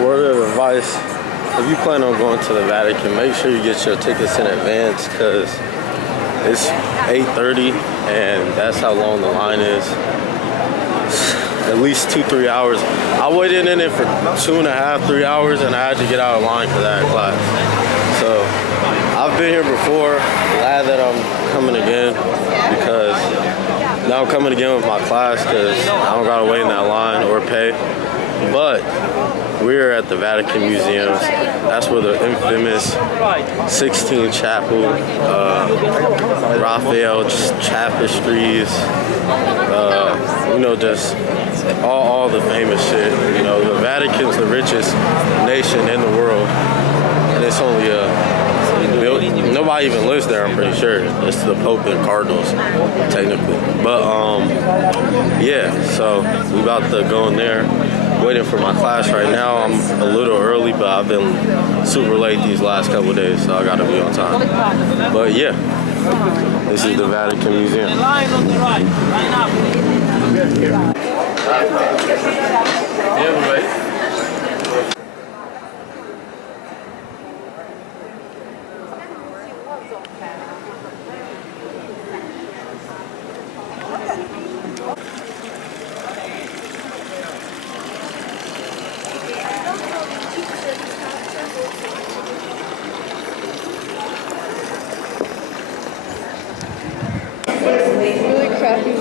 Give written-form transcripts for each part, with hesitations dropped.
Word of advice, if you plan on going to the Vatican, make sure you get your tickets in advance because it's 8:30 and that's how long the line is. At least 2-3 hours. I waited in it for 2.5, 3 hours and I had to get out of line for that class. So I've been here before, glad that I'm coming again because now I'm coming again with my class because I don't gotta wait in that line or pay. But we're at the Vatican Museums. That's where the infamous Sistine Chapel, Raphael tapestries, just all the famous shit. You know, the Vatican's the richest nation in the world, and it's only nobody even lives there. I'm pretty sure it's the Pope and Cardinals, technically. But yeah. So we about to go in there. Waiting for my class right now. I'm a little early, but I've been super late these last couple of days, so I gotta be on time. But yeah, this is the Vatican Museum. Line on the right, line up. Yeah, right.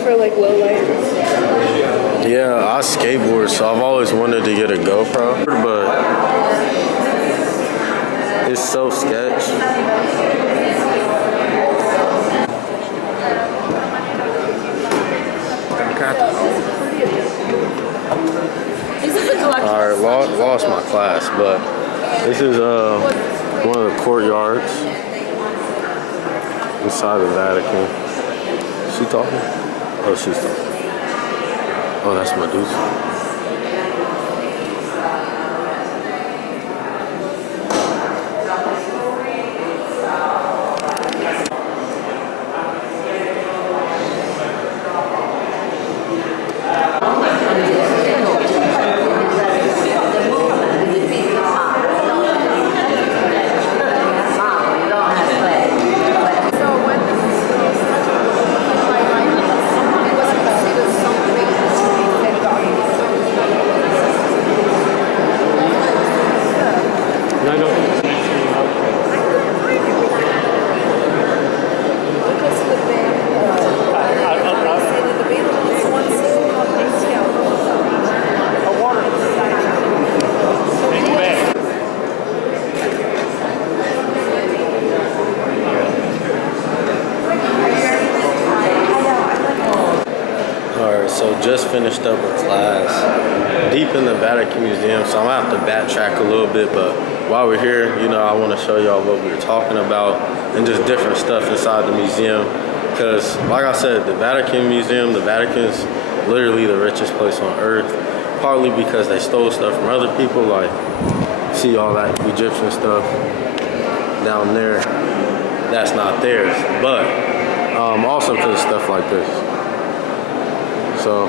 For like low light. Yeah, I skateboard, so I've always wanted to get a GoPro, but it's so sketch. Alright, lost my class, but this is one of the courtyards inside the Vatican. She talking? Oh, she's talking. Oh, that's Medusa. So just finished up a class deep in the Vatican Museum, so I'm gonna have to backtrack a little bit, but while we're here, I want to show y'all what we were talking about and just different stuff inside the museum, because like I said, the Vatican Museum, the Vatican's literally the richest place on earth, partly because they stole stuff from other people, like see all that Egyptian stuff down there, that's not theirs, but also because of stuff like this. So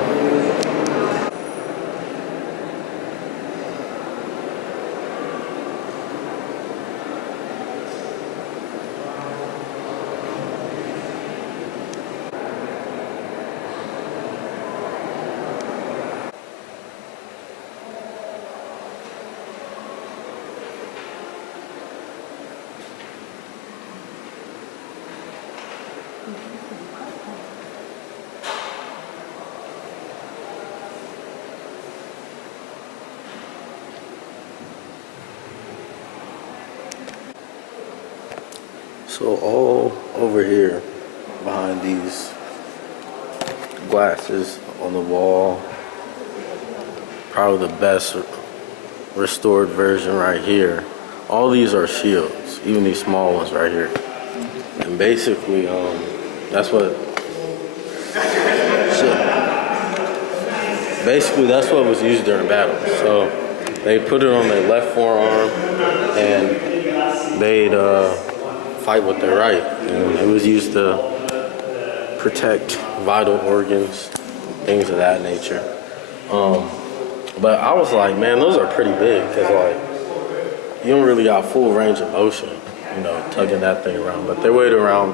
So all over here, behind these glasses on the wall, probably the best restored version right here. All these are shields, even these small ones right here. And basically, that's what was used during battle. So they put it on their left forearm and they'd fight with their right. And it was used to protect vital organs, things of that nature. But I was like, man, those are pretty big because like you don't really got full range of motion, tugging that thing around. But they weighed around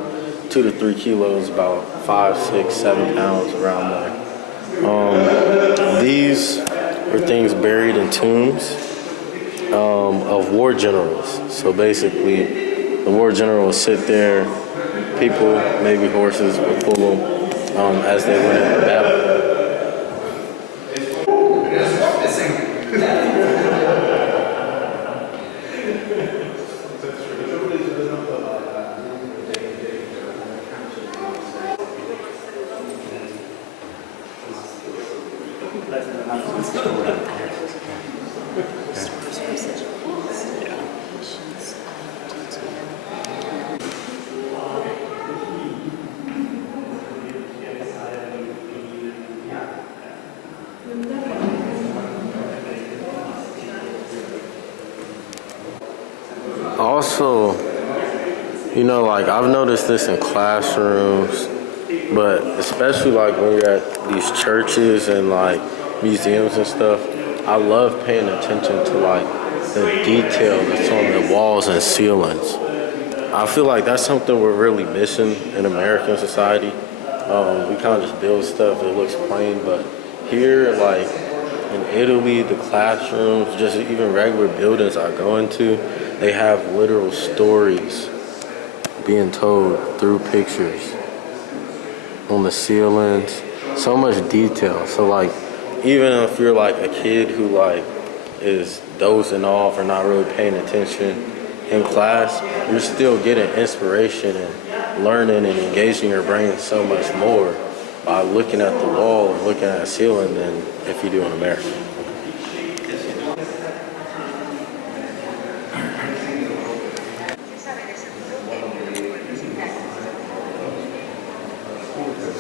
2 to 3 kilos, about 5, 6, 7 pounds around there. These were things buried in tombs of war generals. So basically, the war general would sit there, people, maybe horses, would pull them as they went into battle. Also, like I've noticed this in classrooms, but especially like when you're at these churches and like museums and stuff, I love paying attention to like the detail that's on the walls and ceilings. I feel like that's something we're really missing in American society. We kind of just build stuff that looks plain, but here, like in Italy, the classrooms, just even regular buildings I go into, they have literal stories being told through pictures on the ceilings. So much detail. So like, even if you're like a kid who like is dozing off or not really paying attention in class, you're still getting inspiration and learning and engaging your brain so much more by looking at the wall and looking at the ceiling than if you do in America.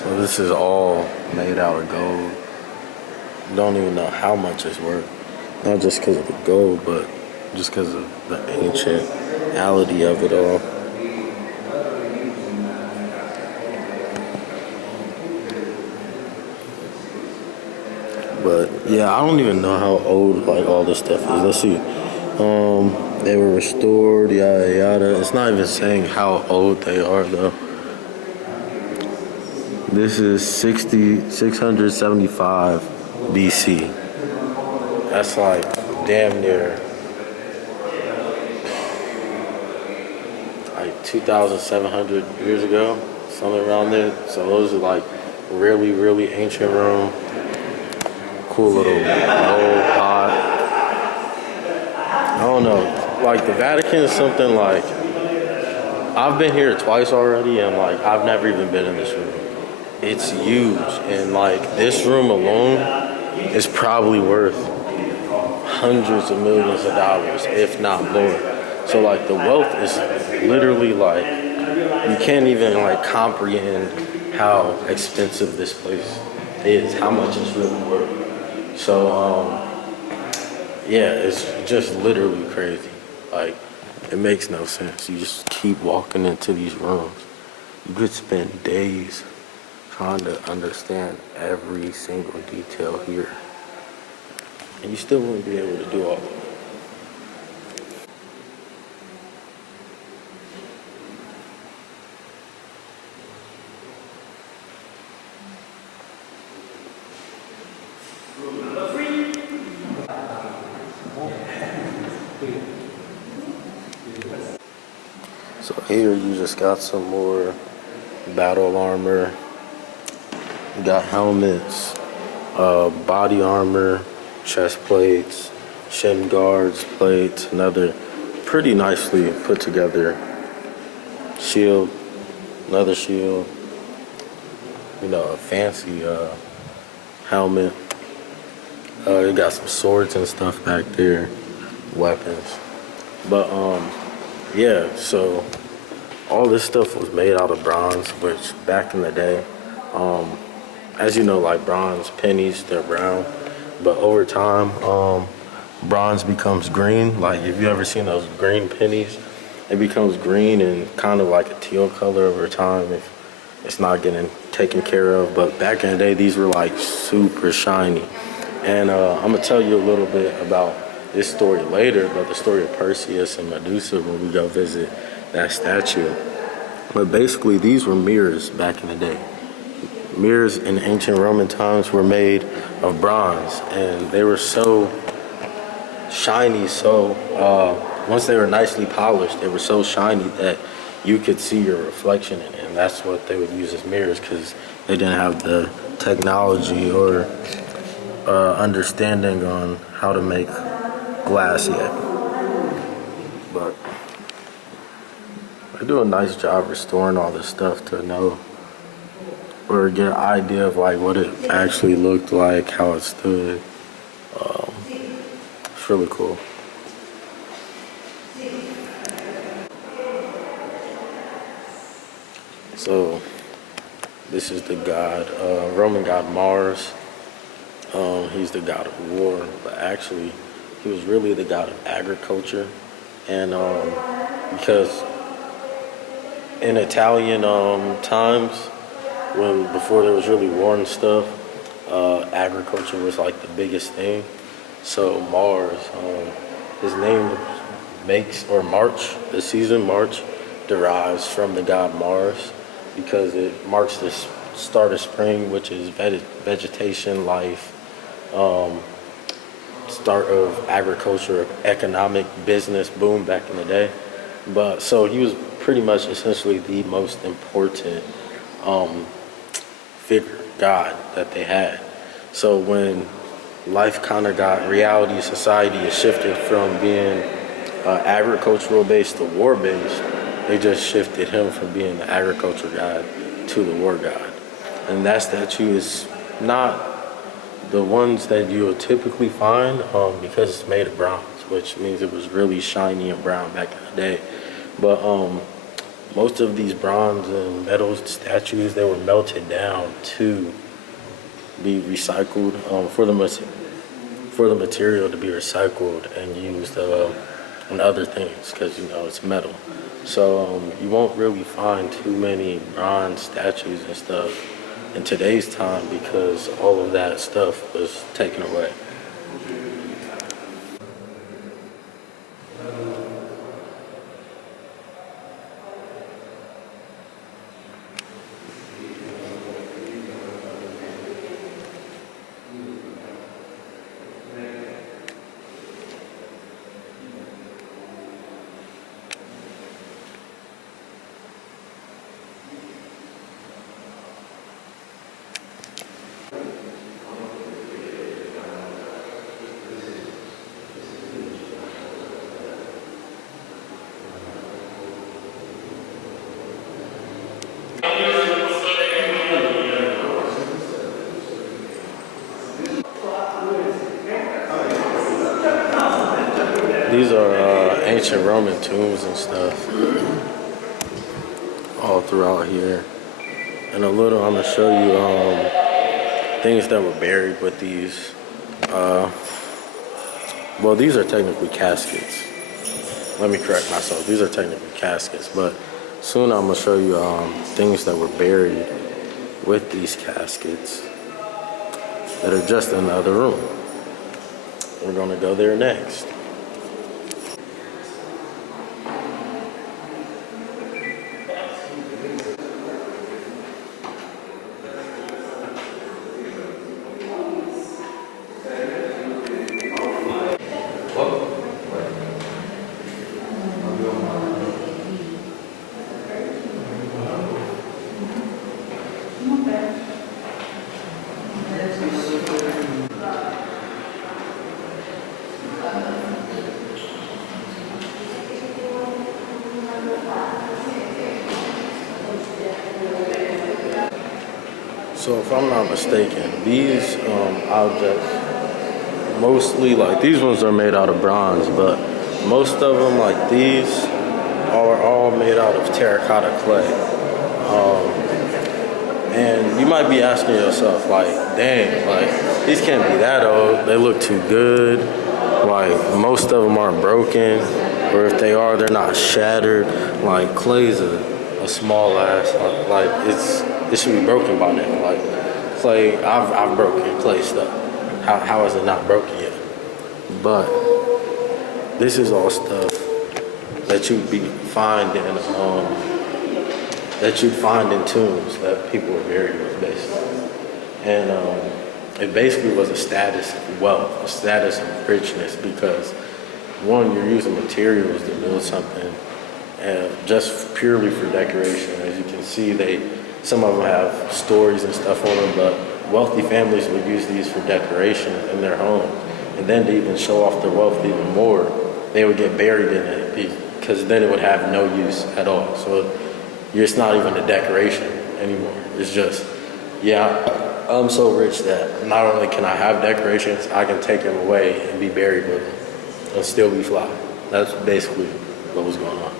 So this is all made out of gold. Don't even know how much it's worth. Not just because of the gold, but just because of the ancientality of it all. But yeah, I don't even know how old like all this stuff is. Let's see. They were restored, yada yada. It's not even saying how old they are though. This is 675 BC. That's like damn near like 2,700 years ago, something around there. So those are like really, really ancient Rome. Cool little gold pot. I don't know. Like the Vatican is something like, I've been here twice already and like I've never even been in this room. It's huge, and like this room alone is probably worth hundreds of millions of dollars, if not more. So like the wealth is literally like, you can't even like comprehend how expensive this place is, how much it's really worth. So yeah, it's just literally crazy. Like it makes no sense. You just keep walking into these rooms. You could spend days trying to understand every single detail here. And you still wouldn't be able to do all of it. So here you just got some more battle armor. You got helmets, body armor, chest plates, shin guards, plates, another pretty nicely put together shield, another shield, you know, a fancy helmet. They got some swords and stuff back there, weapons. But yeah, so all this stuff was made out of bronze, which back in the day, as you know, like bronze pennies, they're brown. But over time, bronze becomes green. Like if you ever seen those green pennies, it becomes green and kind of like a teal color over time if it's not getting taken care of. But back in the day, these were like super shiny. And I'm gonna tell you a little bit about this story later, about the story of Perseus and Medusa when we go visit that statue. But basically, these were mirrors back in the day. Mirrors in ancient Roman times were made of bronze, and they were so shiny. So once they were nicely polished, they were so shiny that you could see your reflection in it. And that's what they would use as mirrors, because they didn't have the technology or understanding on how to make glass yet. But they do a nice job restoring all this stuff to know or get an idea of like what it actually looked like, how it stood. It's really cool. So this is the god, Roman god Mars. He's the god of war, but actually he was really the god of agriculture. And because in Italian times, before there was really war and stuff, agriculture was like the biggest thing. So Mars, his name March, the season March derives from the god Mars because it marks the start of spring, which is vegetation, life, start of agriculture, economic business boom back in the day. But so he was pretty much essentially the most important figure, God, that they had. So when life kind of got reality, society is shifted from being agricultural based to war based, they just shifted him from being the agriculture god to the war god. And that statue is not the ones that you'll typically find because it's made of bronze, which means it was really shiny and brown back in the day. But most of these bronze and metal statues, they were melted down to be recycled for the material to be recycled and used in other things, because you know it's metal. So you won't really find too many bronze statues and stuff in today's time because all of that stuff was taken away. These are ancient Roman tombs and stuff all throughout here. In a little, I'm gonna show you things that were buried with these. Well, these are technically caskets. Let me correct myself. These are technically caskets, but soon I'm gonna show you things that were buried with these caskets that are just in the other room. We're gonna go there next. So if I'm not mistaken, these objects, mostly like these ones are made out of bronze, but most of them like these are all made out of terracotta clay. And you might be asking yourself like, dang, like these can't be that old. They look too good. Like most of them aren't broken, or if they are, they're not shattered. Like clay's a small ass. Like it should be broken by now. Like clay, I've broken clay stuff. How is it not broken yet? But this is all stuff that you'd find in tombs that people were buried with, basically. And it basically was a status of wealth, a status of richness, because one, you're using materials to build something, and just purely for decoration. As you can see, some of them have stories and stuff on them, but wealthy families would use these for decoration in their home. And then to even show off their wealth even more, they would get buried in it, because then it would have no use at all. So it's not even a decoration anymore. It's just, yeah, I'm so rich that not only can I have decorations, I can take them away and be buried with them and still be fly. That's basically what was going on.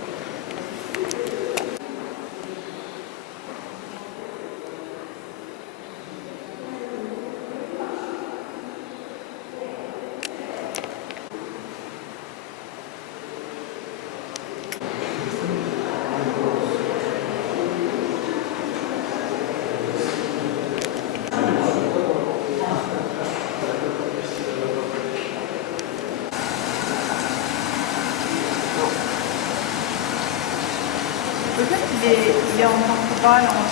Peut-être qu'il est en Portugal.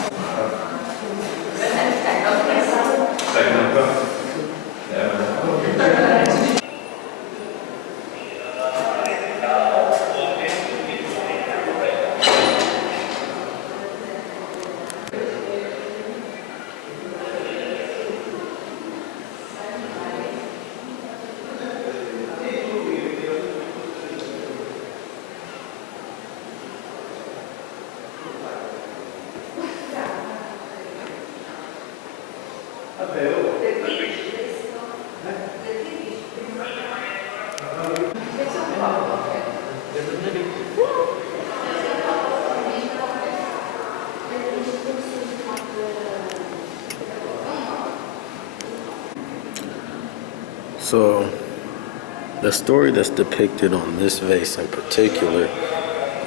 So the story that's depicted on this vase in particular,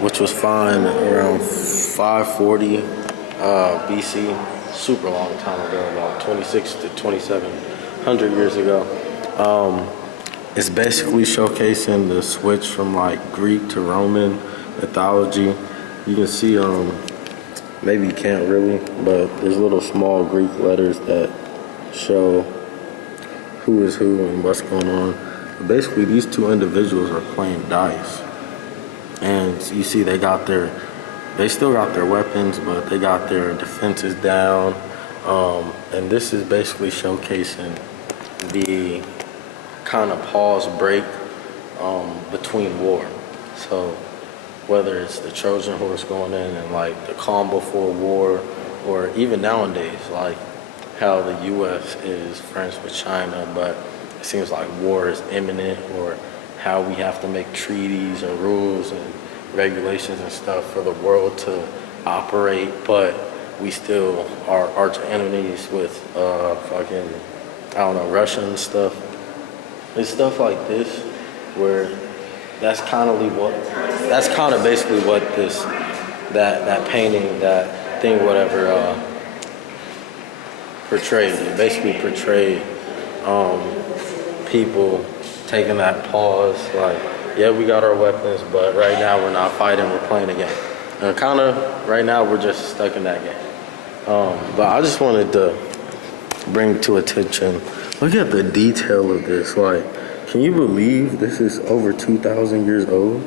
which was found around 540 BC, super long time ago, about 26 to 2700 years ago. It's basically showcasing the switch from like Greek to Roman mythology. You can see, maybe you can't really, but there's little small Greek letters that show who is who and what's going on. But basically, these two individuals are playing dice, and you see they still got their weapons, but they got their defenses down. And this is basically showcasing the kind of pause break between war. So whether it's the Trojan horse going in and like the calm before war, or even nowadays, like how the U.S. is friends with China, but it seems like war is imminent, or how we have to make treaties and rules and regulations and stuff for the world to operate, but we still are arch enemies with Russia and stuff. It's stuff like this where that's kind of basically what that painting, that thing, whatever, portrayed. It basically portrayed people taking that pause, like, yeah, we got our weapons, but right now we're not fighting, we're playing a game. And kind of right now we're just stuck in that game. But I just wanted to bring to attention, look at the detail of this. Like, can you believe this is over 2,000 years old?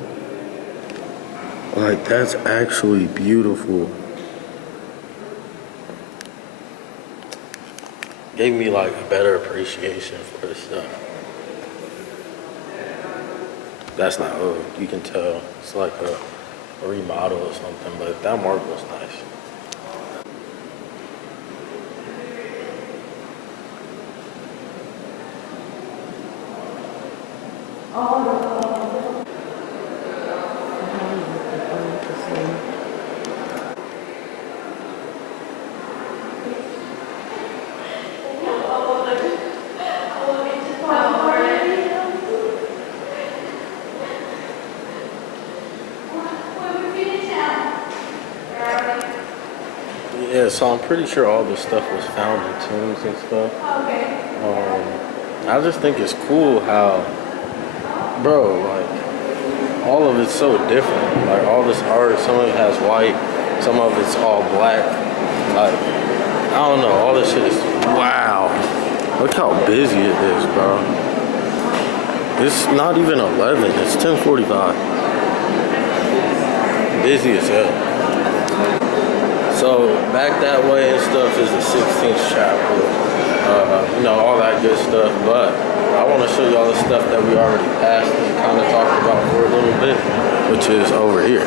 Like, that's actually beautiful. Gave me like a better appreciation for this stuff. That's not old. You can tell it's like a remodel or something, but that marble is nice. Yeah, so I'm pretty sure all this stuff was found in tombs and stuff. I just think it's cool how, bro, like, all of it's so different. Like, all this art, some of it has white, some of it's all black. Like, I don't know, all this shit is, wow. Look how busy it is, bro. It's not even 11, it's 10:45. Busy as hell. So back that way and stuff is the Sistine Chapel, you know, all that good stuff. But I want to show you all the stuff that we already passed and kind of talked about for a little bit, which is over here.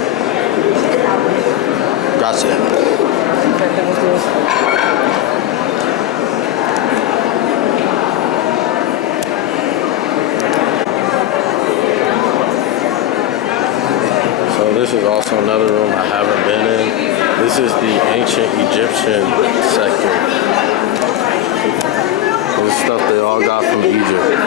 Gotcha. So this is also another room I haven't been in. This is the ancient Egyptian sector. This is stuff they all got from Egypt.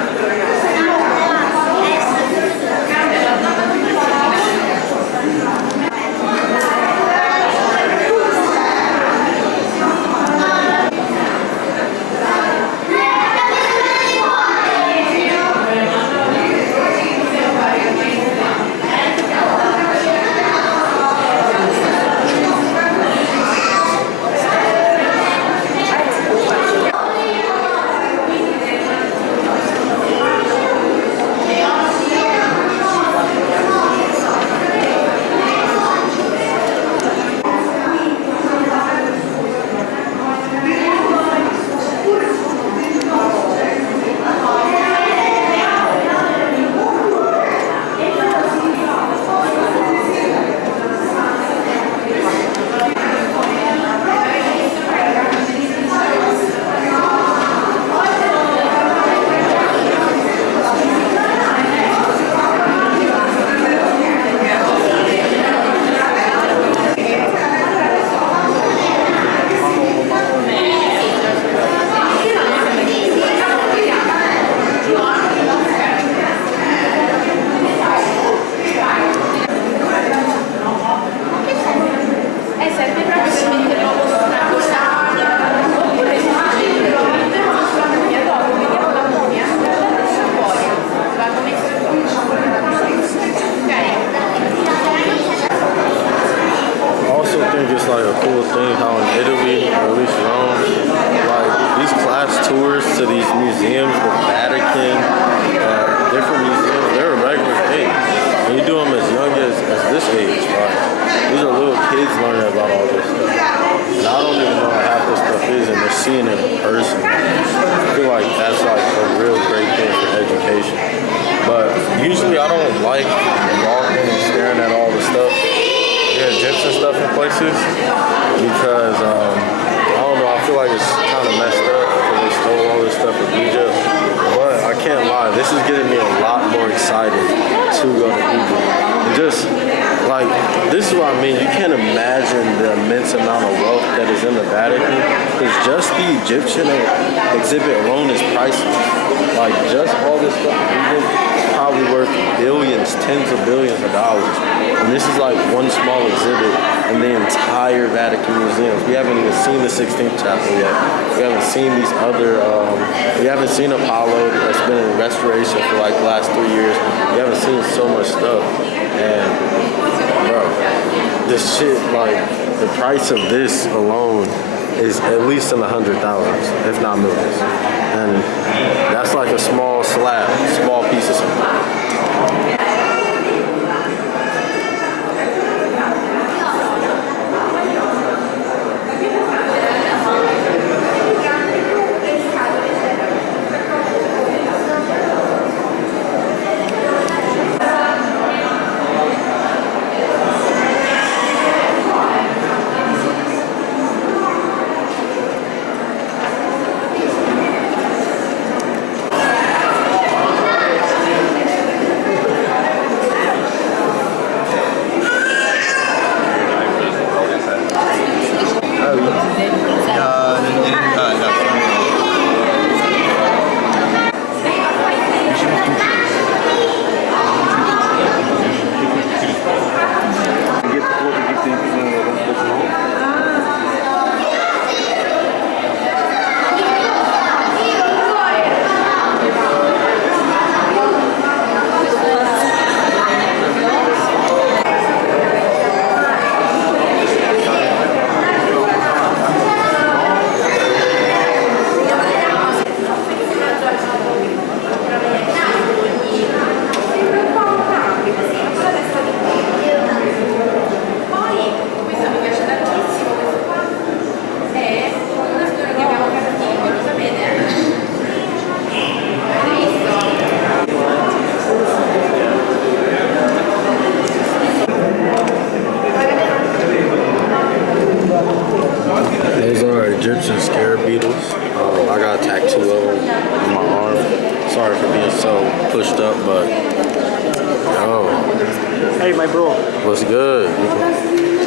To these museums, the Vatican, different museums, they're a regular thing. And you do them as young as this age. Like, these are little kids learning about all this stuff. And I don't even know what half this stuff is, and they're seeing it in person. I feel like that's like a real great thing for education. But usually I don't like walking and staring at all the stuff, the Egyptian stuff in places, because I don't know, I feel like it's kind of messed up. They stole all this stuff from Egypt, but I can't lie, this is getting me a lot more excited to go to Egypt. And just like, this is what I mean, you can't imagine the immense amount of wealth that is in the Vatican, because just the Egyptian exhibit alone is priceless. Like, just all this stuff in Egypt is probably worth billions, tens of billions of dollars. And this is like one small exhibit in the entire Vatican Museums. We haven't even seen the Sistine Chapel yet. We haven't seen these other, we haven't seen Apollo that's been in restoration for like the last 3 years. We haven't seen so much stuff. And bro, this shit, like, the price of this alone is at least in the $100,000, if not millions. And that's like a small slab, small piece of something. pushed up, but oh, Hey, my bro. what's good?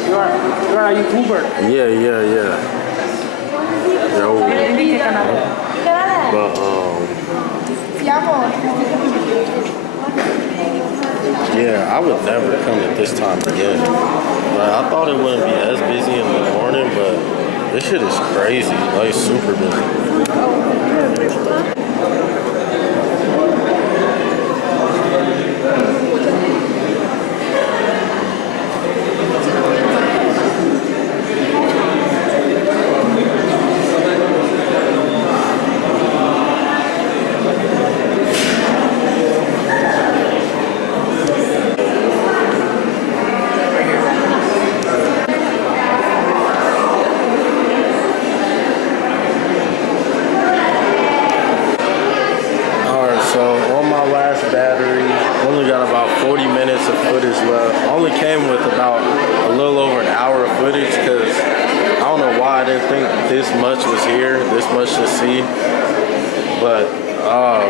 You are a YouTuber. Yeah. Yo, but yeah, I would never come at this time again. Like, I thought it wouldn't be as busy in the morning, but this shit is crazy. Like, super busy.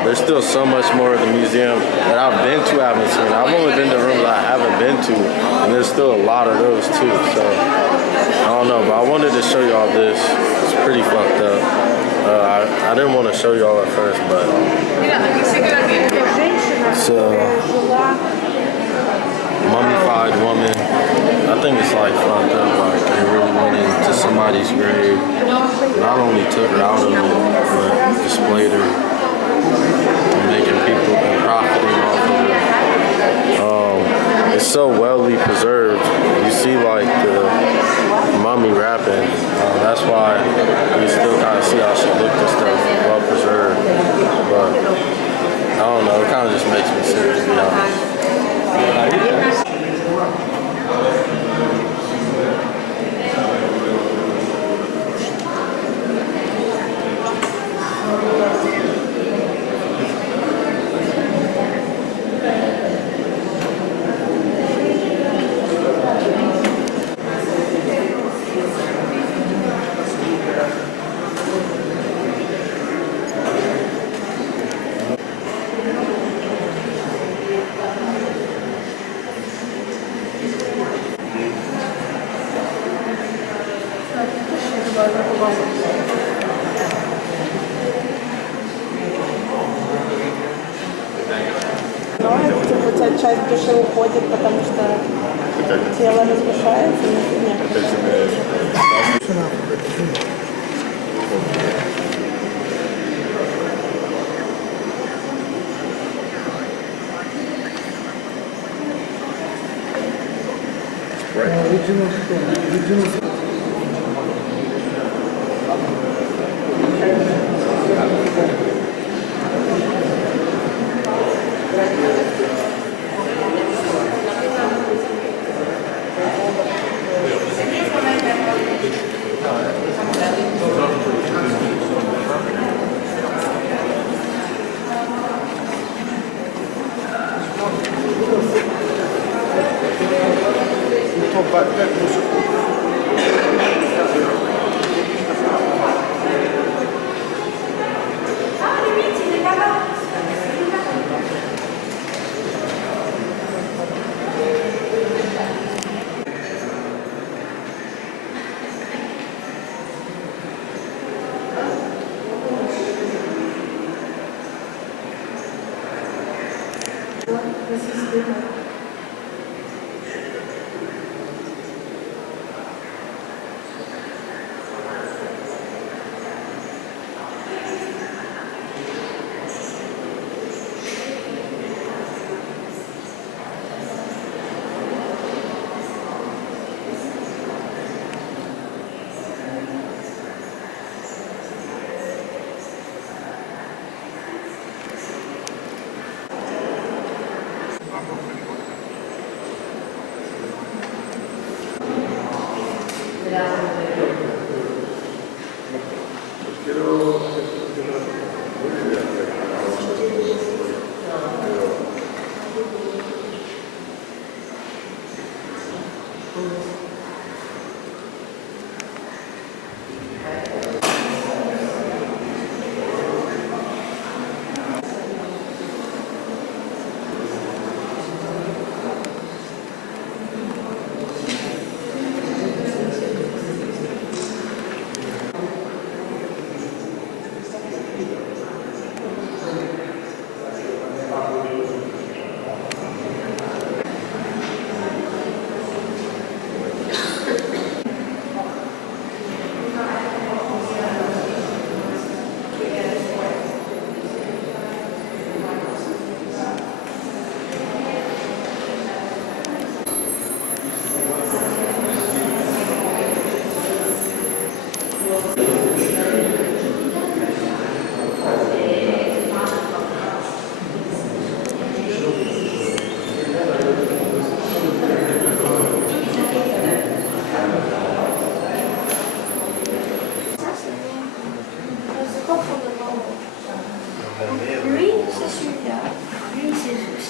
There's still so much more of the museum that I've been to, I haven't seen. I've only been to rooms I haven't been to, and there's still a lot of those too. So I don't know, but I wanted to show y'all this. It's pretty fucked up. I didn't want to show y'all at first, but it's a mummified woman. I think it's like fucked up. Like they really went into somebody's grave, not only took her out of it, but displayed her. Making people and profiting off of it. It's so wellly preserved. You see like the mummy wrapping. That's why you still kind of see how she looked and stuff, well preserved. But I don't know, it kind of just makes me sick, to be honest. Часть души уходит, потому что тело разрушается. Нет.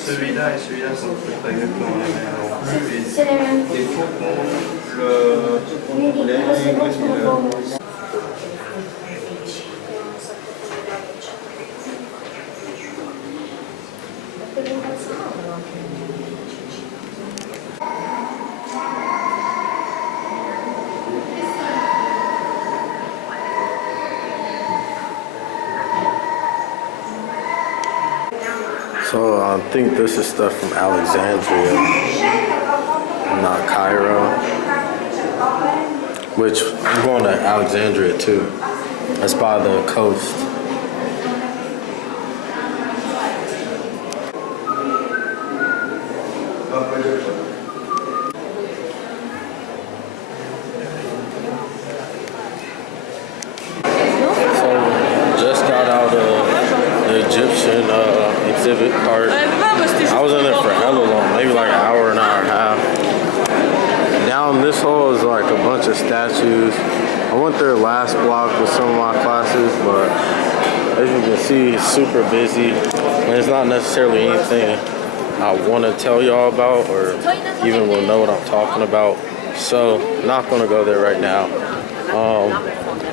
Celui-là et celui-là sont pas exactement les mêmes non plus. Et C'est les mêmes. les faucons, So I think this is stuff from Alexandria, not Cairo. Which I'm going to Alexandria too. That's by the coast. Just got out of the Egyptian exhibit part. I was in there for hella long, maybe like an hour and a half. Down this hall is like a bunch of statues. I went there last block with some of my classes, but as you can see, it's super busy. And it's not necessarily anything I want to tell y'all about or even will know what I'm talking about. So, not going to go there right now.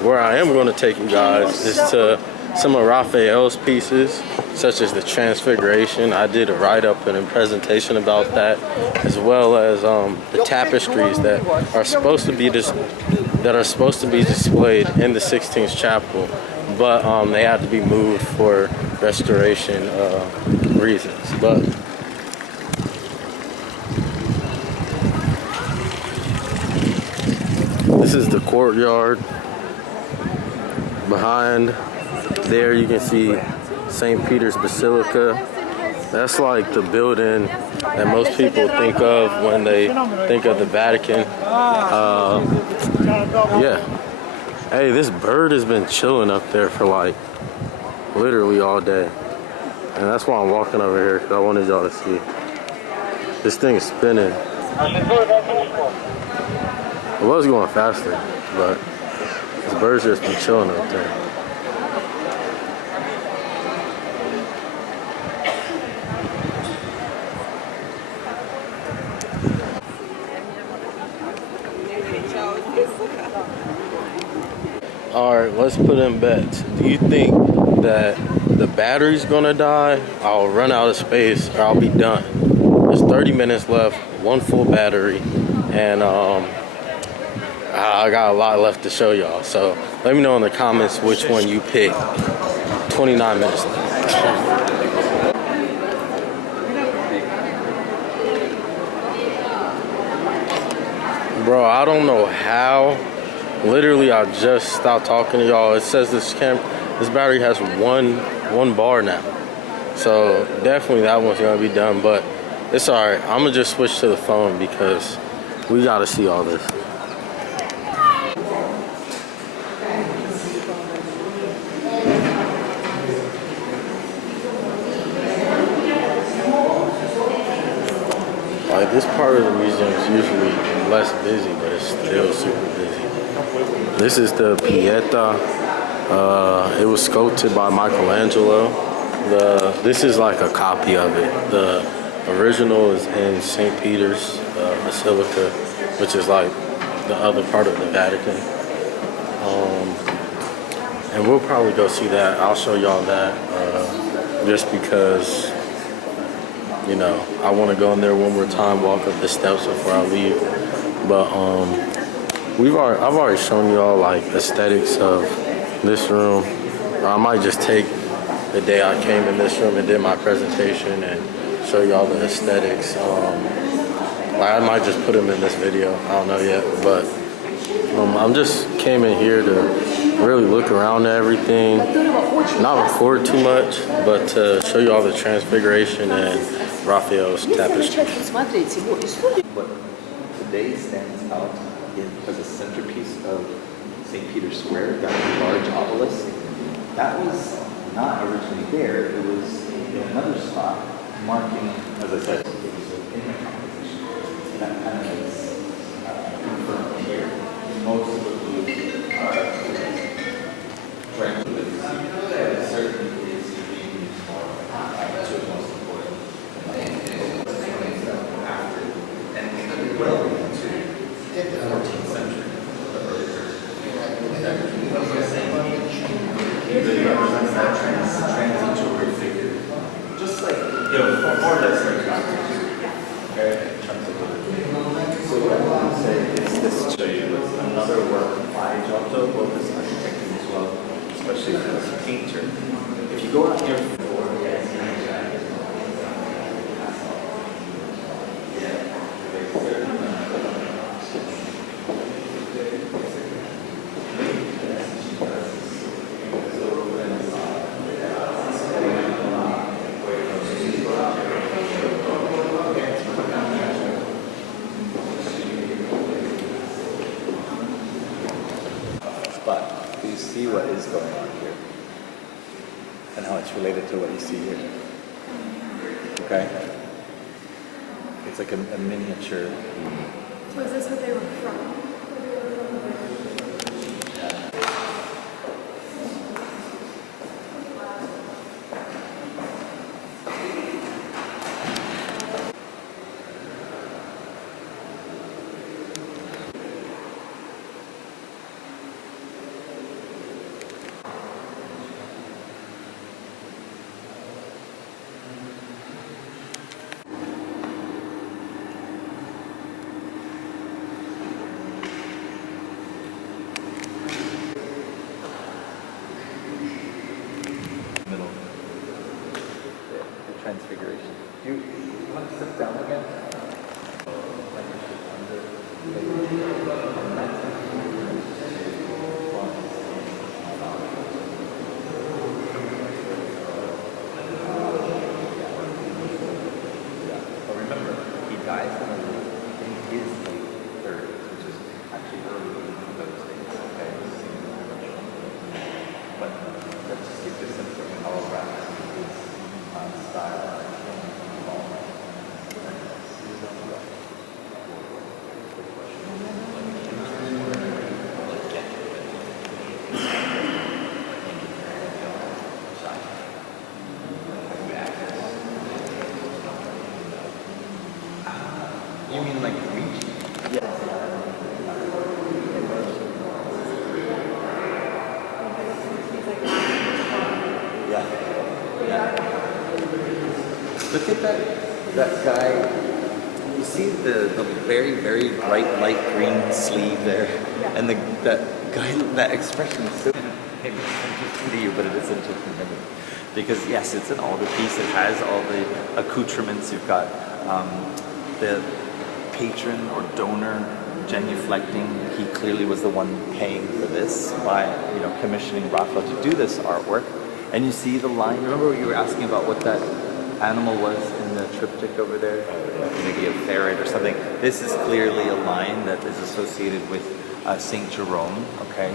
Where I am going to take you guys is to some of Raphael's pieces, such as the Transfiguration. I did a write-up and a presentation about that, as well as the tapestries that are supposed to be displayed in the Sistine Chapel, but they had to be moved for restoration reasons. But this is the courtyard. Behind there you can see St. Peter's Basilica. That's like the building that most people think of when they think of the Vatican. Yeah. Hey, this bird has been chilling up there for like literally all day. And that's why I'm walking over here, because I wanted y'all to see. This thing is spinning. It was going faster, but this bird's just been chilling up there. Alright, let's put in bets. Do you think that the battery's gonna die, I'll run out of space, or I'll be done? There's 30 minutes left, one full battery, and I got a lot left to show y'all. So let me know in the comments which one you pick. 29 minutes left. Bro, I don't know how. Literally, I just stopped talking to y'all. It says this battery has one bar now. So definitely that one's gonna be done, but it's alright. I'm gonna just switch to the phone because we gotta see all this. Like, this part of the museum is usually less busy, but it's still super busy. This is the Pieta. It was sculpted by Michelangelo. This is like a copy of it. The original is in St. Peter's Basilica, which is like the other part of the Vatican. And we'll probably go see that. I'll show y'all that just because, you know, I want to go in there one more time, walk up the steps before I leave. But I've already shown y'all like aesthetics of this room. Or I might just take the day I came in this room and did my presentation and show y'all the aesthetics. Like, I might just put them in this video. I don't know yet, but I'm just came in here to really look around at everything, not record too much, but to show you all the Transfiguration and Raphael's tapestry. What today stands out as a centerpiece of St. Peter's Square, that large obelisk, that was not originally there. It was in another spot, marking, as I said, it was an image composition. And that kind of is confirmed here. Most of the blues are translated. Certainly is the most important. more or less like that. Okay. So what I want to say is this was another work by Giotto, both as architecting as well, especially as a painter. If you go out here for but do you see what is going on here? And how it's related to what you see here? Okay? It's like a miniature. So is this what they were from? Middle. The transfiguration. Do you want to sit down again? But remember, he dies in his late 30s, which is actually early for those days. Okay? But let's just get this sense of how rapid his style You mean like reaching? Yeah. Yeah. Look at that guy. You see the very, very bright light green sleeve there? And that guy, that expression is so maybe it's interesting to you, but it is interesting to me. Because yes, it's an altarpiece. It has all the accoutrements. You've got the patron or donor genuflecting. He clearly was the one paying for this by commissioning Raphael to do this artwork. And you see the line. Remember you were asking about what that animal was in the triptych over there? Maybe a ferret or something. This is clearly a line that is associated with Saint Jerome. Okay.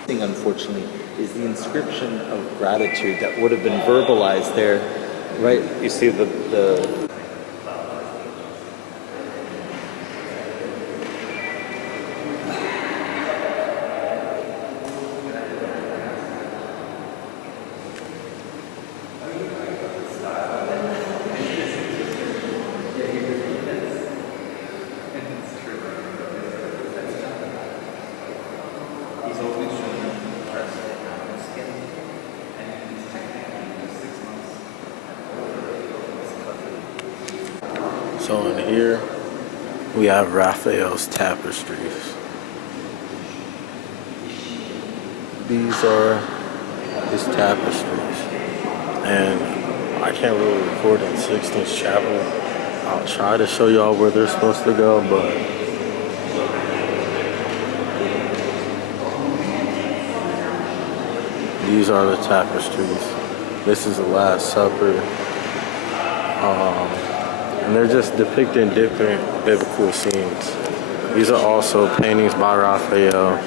The thing, unfortunately, is the inscription of gratitude that would have been verbalized there. Right. You see the So in here, we have Raphael's tapestries. These are his tapestries. And I can't really record in Sistine Chapel. I'll try to show y'all where they're supposed to go, but these are the tapestries. This is the Last Supper. And they're just depicting different biblical scenes. These are also paintings by Raphael.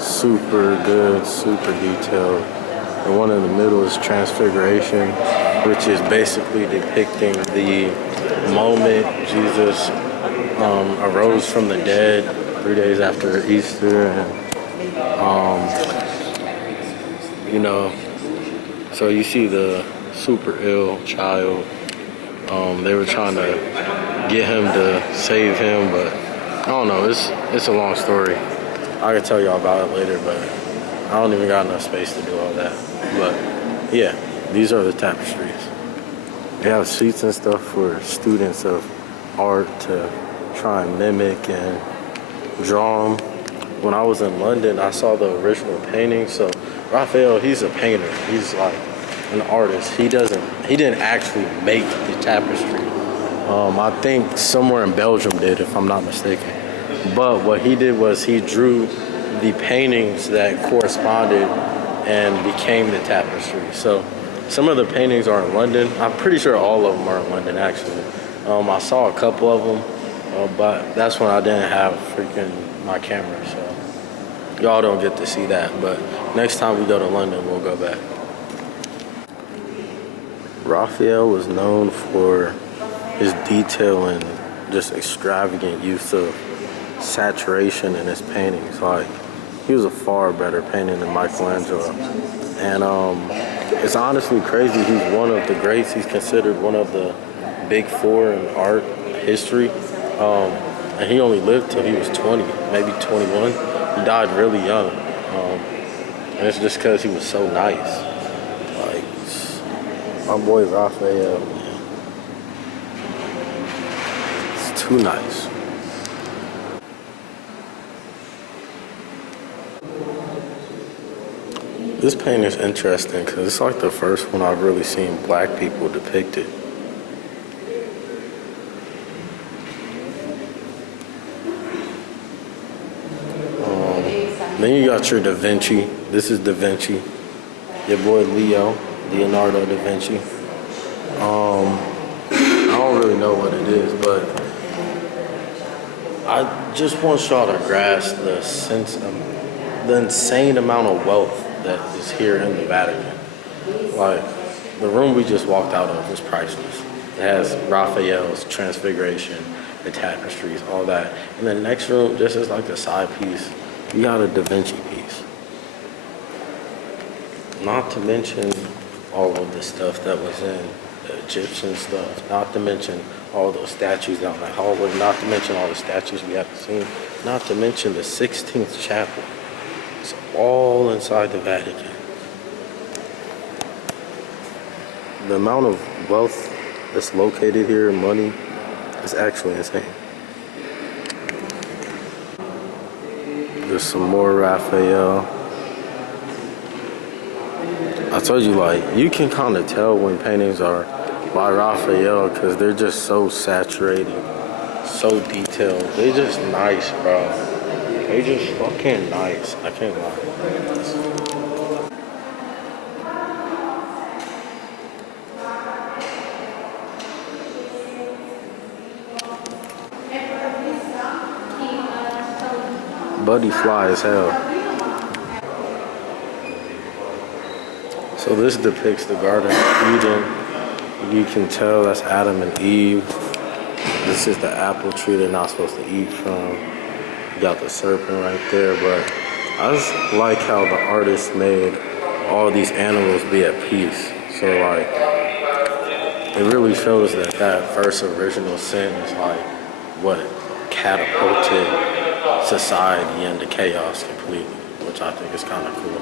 Super good, super detailed. The one in the middle is Transfiguration, which is basically depicting the moment Jesus arose from the dead 3 days after Easter. And, so you see the super ill child. They were trying to get him to save him, but I don't know. It's a long story. I could tell y'all about it later, but I don't even got enough space to do all that. But yeah, these are the tapestries. They have sheets and stuff for students of art to try and mimic and draw them. When I was in London, I saw the original painting. So Raphael, he's a painter. He's like an artist. He didn't actually make the tapestry. I think somewhere in Belgium did, if I'm not mistaken. But what he did was he drew the paintings that corresponded and became the tapestry. So some of the paintings are in London. I'm pretty sure all of them are in London, actually. I saw a couple of them, but that's when I didn't have freaking my camera, so y'all don't get to see that. But next time we go to London, we'll go back. Raphael was known for his detail and just extravagant use of saturation in his paintings. Like, he was a far better painter than Michelangelo. And it's honestly crazy. He's one of the greats. He's considered one of the big four in art history. And he only lived till he was 20, maybe 21. He died really young. And it's just because he was so nice. Like, my boy Raphael, man. It's too nice. This painting is interesting because it's like the first one I've really seen black people depicted. Then you got your Da Vinci. This is Da Vinci. Your boy Leonardo da Vinci. I don't really know what it is, but I just want y'all to grasp the insane amount of wealth that is here in the Vatican. Like, the room we just walked out of is priceless. It has Raphael's Transfiguration, the tapestries, all that. And the next room, just as like a side piece, you got a Da Vinci piece. Not to mention all of the stuff that was in the Egyptian stuff. Not to mention all those statues down the hallway. Not to mention all the statues we haven't seen. Not to mention the 16th Chapel. It's all inside the Vatican. The amount of wealth that's located here, money, is actually insane. There's some more Raphael. I told you, like, you can kind of tell when paintings are by Raphael because they're just so saturated, so detailed. They just nice, bro. They just fucking nice. I can't lie. Buddy fly as hell. So this depicts the Garden of Eden. You can tell that's Adam and Eve. This is the apple tree they're not supposed to eat from. You got the serpent right there, but I just like how the artist made all these animals be at peace. So like, it really shows that that first original sin is like what catapulted society into chaos completely, which I think is kind of cool.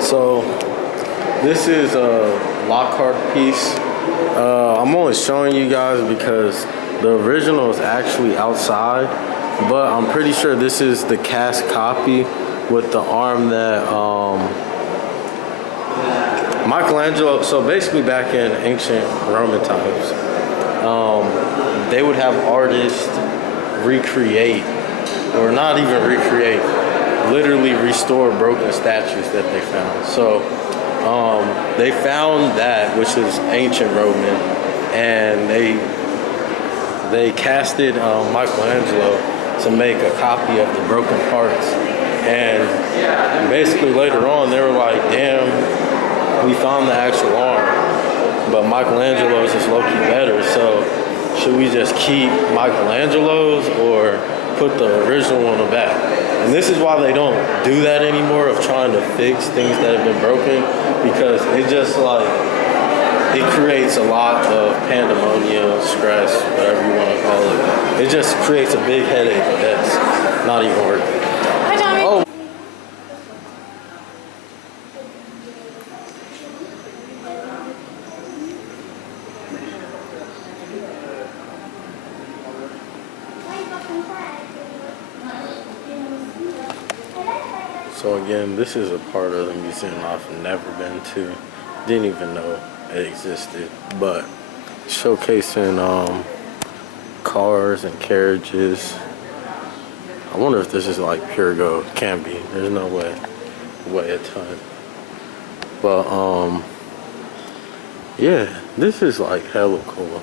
So this is a Lockhart piece. I'm only showing you guys because the original is actually outside, but I'm pretty sure this is the cast copy with the arm that Michelangelo, so basically back in ancient Roman times, they would have artists recreate, or not even recreate, literally restore broken statues that they found. So they found that, which is ancient Roman, and they casted Michelangelo to make a copy of the broken parts. And basically later on, they were like, damn, we found the actual arm, but Michelangelo's is low-key better, so should we just keep Michelangelo's or put the original one on the back? And this is why they don't do that anymore, of trying to fix things that have been broken, because it just like, it creates a lot of pandemonium, stress, whatever you want to call it. It just creates a big headache that's not even worth it. Oh. So again, this is a part of the museum I've never been to. Didn't even know it existed, but showcasing cars and carriages. I wonder if this is like pure gold. Can't be. There's no way. Weigh a ton. But yeah, this is like hella cool.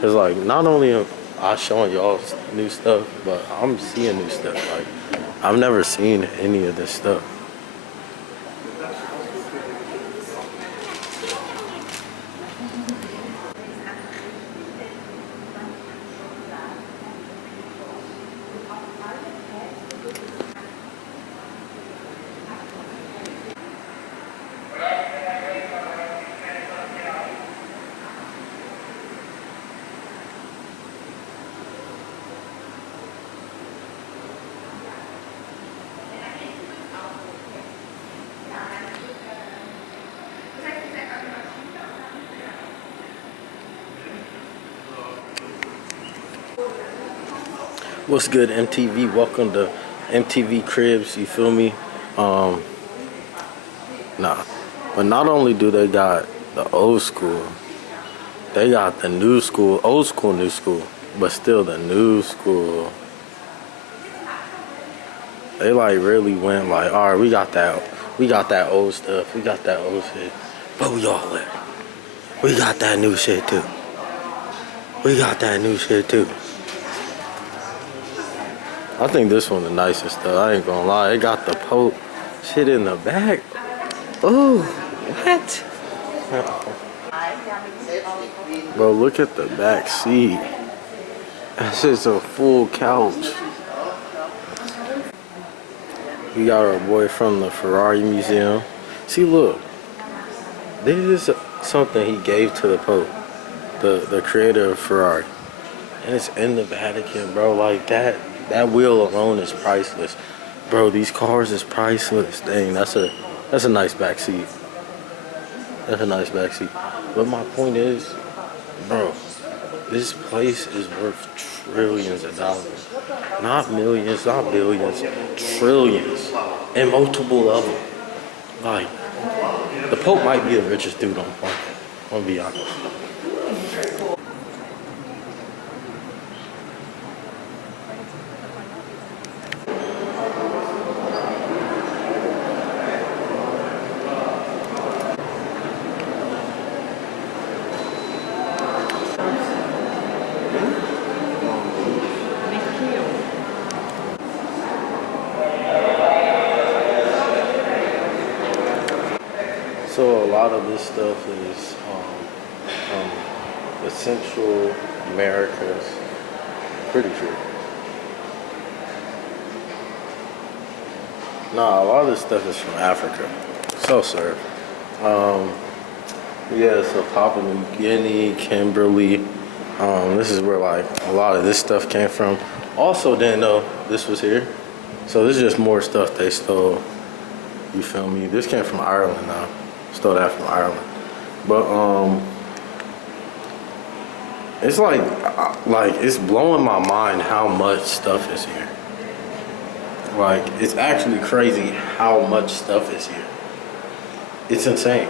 Cause like not only am I showing y'all new stuff, but I'm seeing new stuff. Like I've never seen any of this stuff. What's good, MTV? Welcome to MTV Cribs, you feel me? Nah. But not only do they got the old school, they got the new school, old school, new school, but still the new school. They like really went like, all right, we got that old stuff, we got that old shit, but we all there. We got that new shit too. We got that new shit too. I think this one the nicest though, I ain't gonna lie. It got the Pope shit in the back. Oh, what? Bro, look at the back seat. That's just a full couch. We got our boy from the Ferrari Museum. See, look. This is something he gave to the Pope, the creator of Ferrari. And it's in the Vatican, bro. Like that wheel alone is priceless. Bro, these cars is priceless. Dang, that's a nice back seat. That's a nice back seat. But my point is, bro, this place is worth trillions of dollars. Not millions, not billions, trillions. And multiple of them. Like, the Pope might be the richest dude on the planet. I'm gonna be honest. So a lot of this stuff is from the Central Americas, pretty sure. Nah, a lot of this stuff is from Africa. So, sir. Yeah, so Papua New Guinea, Kimberley. This is where like a lot of this stuff came from. Also didn't know this was here. So this is just more stuff they stole. You feel me? This came from Ireland now. Stole that from Ireland. But it's like it's blowing my mind how much stuff is here. Like, it's actually crazy how much stuff is here. It's insane.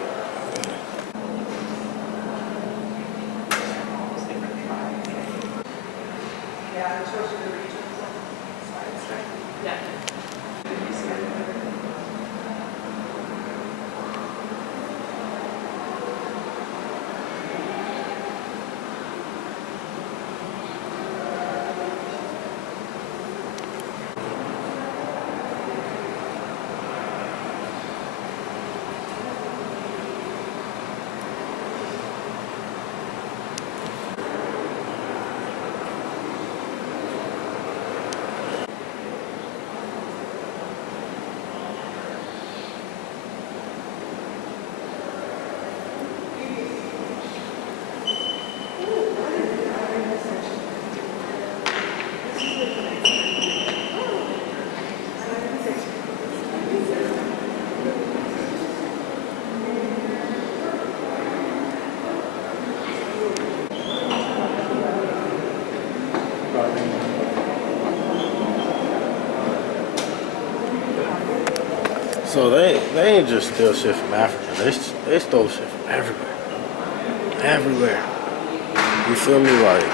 So they ain't just steal shit from Africa. They stole shit from everywhere. Everywhere. You feel me? Like,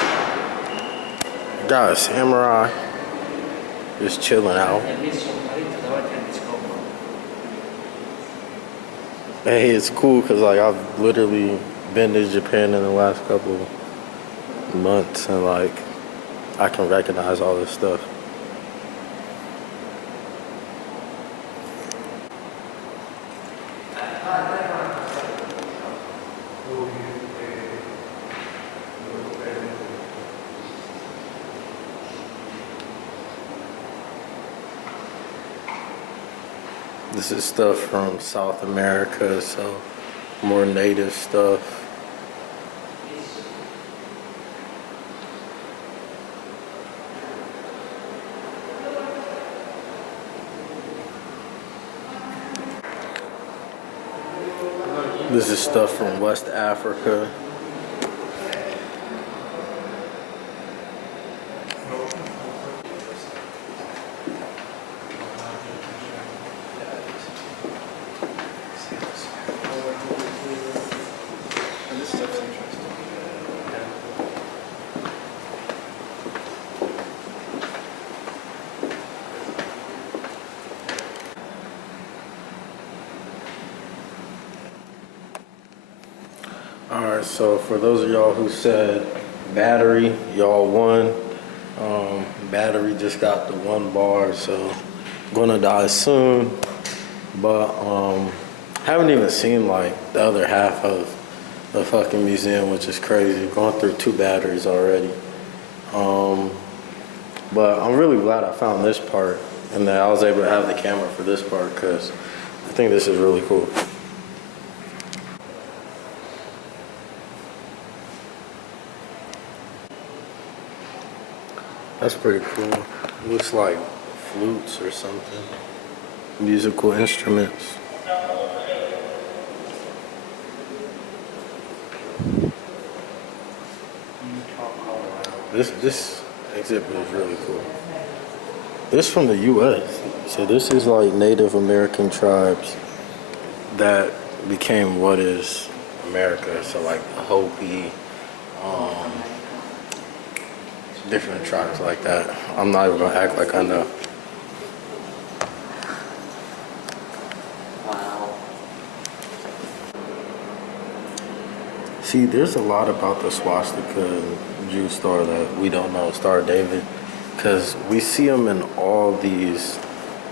got a samurai just chilling out. Hey, it's cool because like I've literally been to Japan in the last couple months and like I can recognize all this stuff. This is stuff from South America, so more native stuff. This is stuff from West Africa. Alright, so for those of y'all who said battery, y'all won. Battery just got the 1 bar, so gonna die soon. But haven't even seen like the other half of the fucking museum, which is crazy. Going through 2 batteries already. But I'm really glad I found this part and that I was able to have the camera for this part because I think this is really cool. That's pretty cool. It looks like flutes or something. Musical instruments. This exhibit is really cool. This from the U.S. So this is like Native American tribes that became what is America. So like the Hopi, different tribes like that. I'm not even gonna act like I know. Wow. See, there's a lot about the swastika Jew star that we don't know, Star of David, because we see them in all these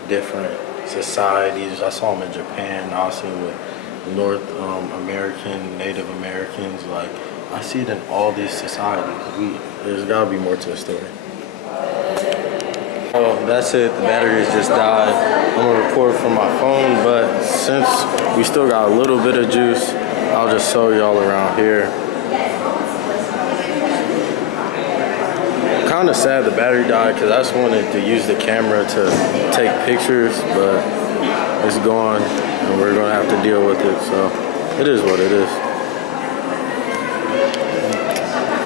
different societies. I saw them in Japan, I see them with North American, Native Americans. Like, I see it in all these societies. There's gotta be more to the story. Oh, that's it. The battery has just died. I'm gonna record from my phone, but since we still got a little bit of juice, I'll just show y'all around here. Kind of sad the battery died because I just wanted to use the camera to take pictures, but it's gone and we're gonna have to deal with it. So it is what it is.